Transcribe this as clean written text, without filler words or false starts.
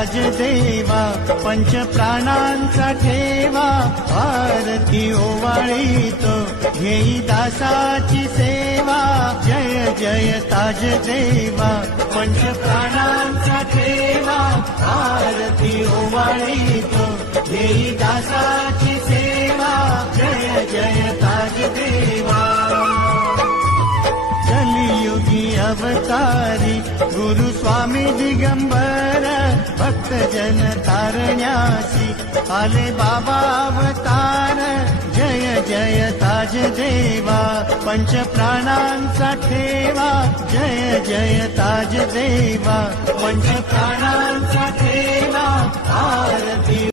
ताज देवा, पंच प्राणांचा ठेवा, आरती ओवाळीतो घेई दासाची सेवा। जय जय ताज देवा, पंच प्राणांचा ठेवा, आरती ओवाळीतो घेई दासाची सेवा। जय जय ताज देवा। कलियुगी अवतारी गुरु स्वामी दिगंबर, भक्त जन तारण्यासी आले बाबा अवतार। जय जय ताज देवा, पंच प्राणांचा ठेवा, जय जय ताज देवा, पंच प्राणा